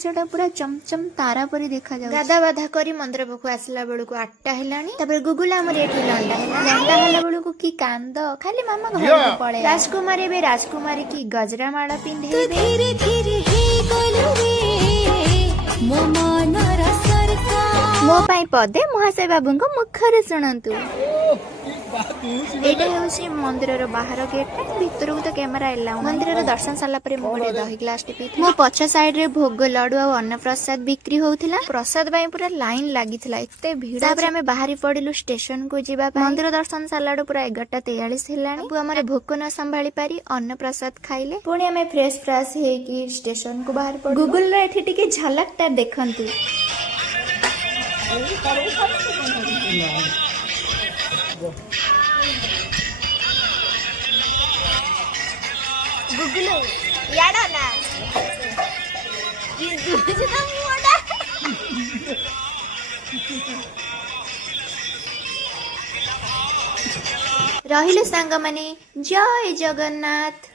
सेटा पूरा चमचम तारा परी देखा जाउ। गाधा बाधा करी मंदिर पाखु आसला बेलू 8टा हेलानी। तापर गुगुला हमर एठी लंडा हेला। लंडा हला बेलू की कांद खाली मामा घर को पळे। राजकुमारी बे राजकुमारी की गजरा माला पिंधे धीरे धीरे हे गलु रे मो मनर सरकार। मो पाई पदे महाशय बाबूंको मुखरे सुनंतु। एटा हेउसी मंदिरर बाहर गेट भितर को तो कैमरा एला। मंदिरर दर्शन साला परे मो गोटे दही ग्लास टे पी। मो पछ साइड रे भोग लड्डू आ अन्न प्रसाद बिक्री होउथिला। प्रसाद बाई पूरा लाइन लागिथिला एते भीड़। तापर हमें बाहरी पड़िलु स्टेशन को जीवा पाई। मंदिर दर्शन सालाडू पूरा 11:43 हेलानी। अब हमरे भोक न संभाली पारी अन्न प्रसाद खाइले। पुणी हमें फ्रेश फ्रेश हे कि स्टेशन को बाहर पड़। गूगल रे एठी टिके झलकटा देखंतु। गुगलू याडा ना ये दूजे ना मोडा रहिले सांग माने जय जगन्नाथ।